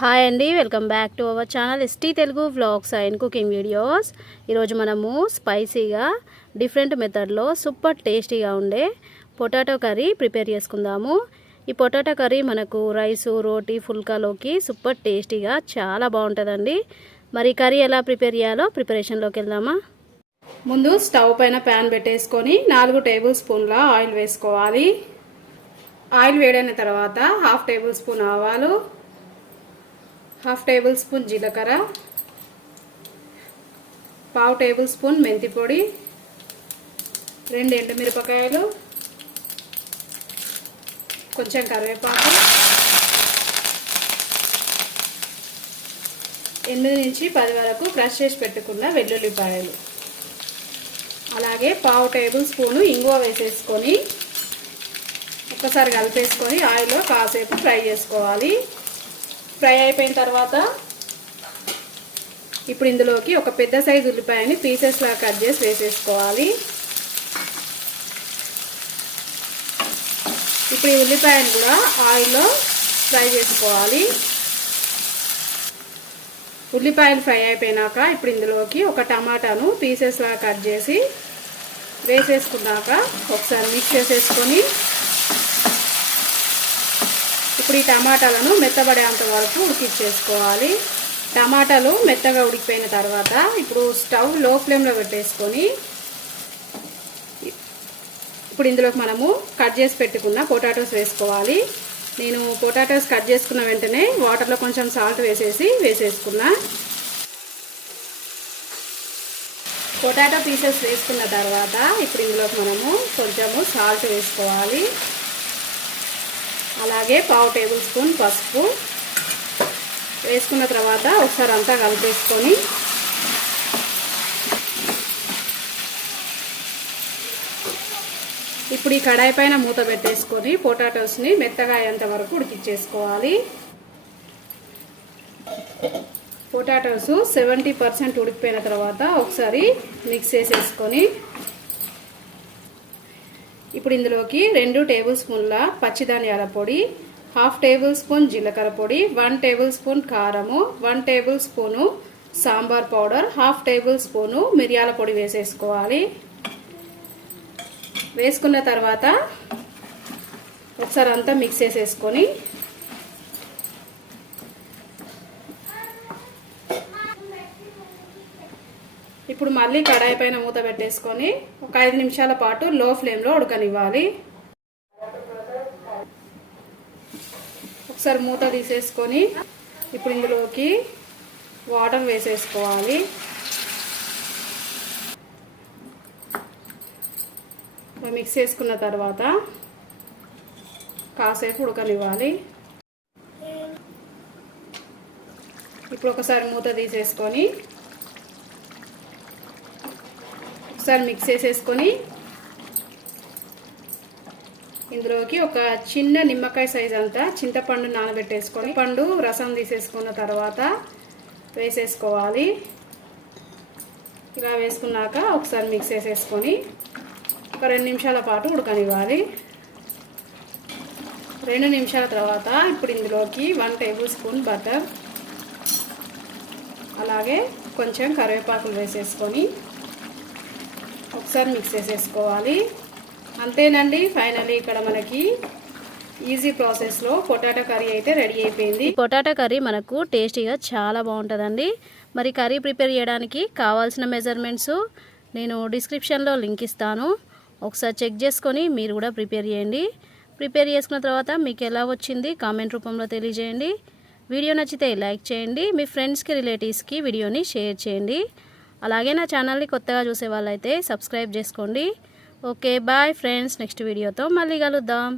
Hi అండి, welcome back to our channel ST Telugu vlogs and cooking videos. ఈరోజు మనము స్పైసీగా డిఫరెంట్ మెథడ్లో సూపర్ టేస్టీగా ఉండే పొటాటో కర్రీ ప్రిపేర్ చేసుకుందాము. ఈ పొటాటో కర్రీ మనకు రైసు, రోటీ, ఫుల్కాలోకి సూపర్ టేస్టీగా చాలా బాగుంటుందండి. మరి కర్రీ ఎలా ప్రిపేర్ చేయాలో ప్రిపరేషన్లోకి వెళ్దామా. ముందు స్టవ్ పైన ప్యాన్ పెట్టేసుకొని 4 టేబుల్ స్పూన్ల ఆయిల్ వేసుకోవాలి. ఆయిల్ వేడైన తర్వాత 1/2 టేబుల్ స్పూన్ ఆవాలు, 1/2 టేబుల్ స్పూన్ జీలకర్ర, 1/2 టేబుల్ స్పూన్ మెంతి పొడి, 2 ఎండుమిరపకాయలు, కొంచెం కరివేపాకు, 8 నుంచి 10 వరకు క్రష్ చేసి పెట్టుకున్న వెల్లుల్లిపాయలు, అలాగే 1/2 టేబుల్ స్పూను ఇంగువ వేసేసుకొని ఒక్కసారి కలిపేసుకొని ఆయిల్లో కాసేపు ఫ్రై చేసుకోవాలి. ఫ్రై అయిపోయిన తర్వాత ఇప్పుడు ఇందులోకి ఒక పెద్ద సైజు ఉల్లిపాయని పీసెస్లా కట్ చేసి వేసేసుకోవాలి. ఇప్పుడు ఈ ఉల్లిపాయను కూడా ఆయిల్లో ఫ్రై చేసుకోవాలి. ఉల్లిపాయలు ఫ్రై అయిపోయినాక ఇప్పుడు ఇందులోకి ఒక టమాటాను పీసెస్లా కట్ చేసి వేసేసుకున్నాక ఒకసారి మిక్స్ చేసేసుకొని ఇప్పుడు ఈ టమాటాలను మెత్తబడేంత వరకు ఉడికించేసుకోవాలి. టమాటాలు మెత్తగా ఉడికిపోయిన తర్వాత ఇప్పుడు స్టవ్ లో ఫ్లేమ్లో పెట్టేసుకొని ఇప్పుడు ఇందులోకి మనము కట్ చేసి పెట్టుకున్న పొటాటోస్ వేసుకోవాలి. నేను పొటాటోస్ కట్ చేసుకున్న వెంటనే వాటర్లో కొంచెం సాల్ట్ వేసేసుకున్నా. పొటాటో పీసెస్ వేసుకున్న తర్వాత ఇప్పుడు ఇందులోకి మనము కొంచెము సాల్ట్ వేసుకోవాలి. అలాగే 1/2 టేబుల్ స్పూన్ పసుపు వేసుకున్న తర్వాత ఒకసారి అంతా కలిపేసుకొని ఇప్పుడు ఈ కడాయి పైన మూత పెట్టేసుకొని పొటాటోస్ని మెత్తగా అయ్యేంత వరకు ఉడికించేసుకోవాలి. పొటాటోస్ 70% ఉడికిపోయిన తర్వాత ఒకసారి మిక్స్ చేసేసుకొని ఇప్పుడు ఇందులోకి 2 టేబుల్ స్పూన్ల పచ్చిధనియాల పొడి, 1/2 టేబుల్ స్పూన్ జీలకర్ర పొడి, 1 టేబుల్ స్పూన్ కారము, 1 table spoon sambar powder, 1/2 table spoon మిరియాల పొడి వేసేసుకోవాలి. వేసుకున్న తర్వాత ఒకసారి అంతా మిక్స్ చేసేసుకొని ఇప్పుడు మళ్ళీ కడాయి పైన మూత పెట్టేసుకొని ఒక 5 నిమిషాల పాటు లో ఫ్లేమ్లో ఉడకనివ్వాలి. ఒకసారి మూత తీసేసుకొని ఇప్పుడు ఇందులోకి వాటర్ వేసేసుకోవాలి. మిక్స్ చేసుకున్న తర్వాత కాసేపు ఉడకనివ్వాలి. ఇప్పుడు ఒకసారి మూత తీసేసుకొని ఒకసారి మిక్స్ చేసేసుకొని ఇందులోకి ఒక చిన్న నిమ్మకాయ సైజ్ అంతా చింతపండు నానబెట్టేసుకొని పండు రసం తీసేసుకున్న తర్వాత వేసేసుకోవాలి. ఇలా వేసుకున్నాక ఒకసారి మిక్స్ చేసేసుకొని ఒక 2 నిమిషాల పాటు ఉడకనివ్వాలి. 2 నిమిషాల తర్వాత ఇప్పుడు ఇందులోకి 1 టేబుల్ స్పూన్ బటర్, అలాగే కొంచెం కరివేపాకులు వేసేసుకొని ఒకసారి మిక్స్ చేసేసుకోవాలి. అంతేనండి, ఫైనల్లీ ఇక్కడ మనకి ఈజీ ప్రాసెస్లో పొటాటో కర్రీ అయితే రెడీ అయిపోయింది. పొటాటో కర్రీ మనకు టేస్టీగా చాలా బాగుంటుందండి. మరి కర్రీ ప్రిపేర్ చేయడానికి కావాల్సిన మెజర్మెంట్స్ నేను డిస్క్రిప్షన్లో లింక్ ఇస్తాను. ఒకసారి చెక్ చేసుకొని మీరు కూడా ప్రిపేర్ చేయండి. ప్రిపేర్ చేసుకున్న తర్వాత మీకు ఎలా వచ్చింది కామెంట్ రూపంలో తెలియజేయండి. వీడియో నచ్చితే లైక్ చేయండి. మీ ఫ్రెండ్స్కి, రిలేటివ్స్కి వీడియోని షేర్ చేయండి. అలాగే నా ఛానల్ని కొత్తగా చూసే వాళ్ళైతే సబ్స్క్రైబ్ చేసుకోండి. Okay, bye friends. నెక్స్ట్ వీడియోతో మళ్ళీ కలుద్దాం.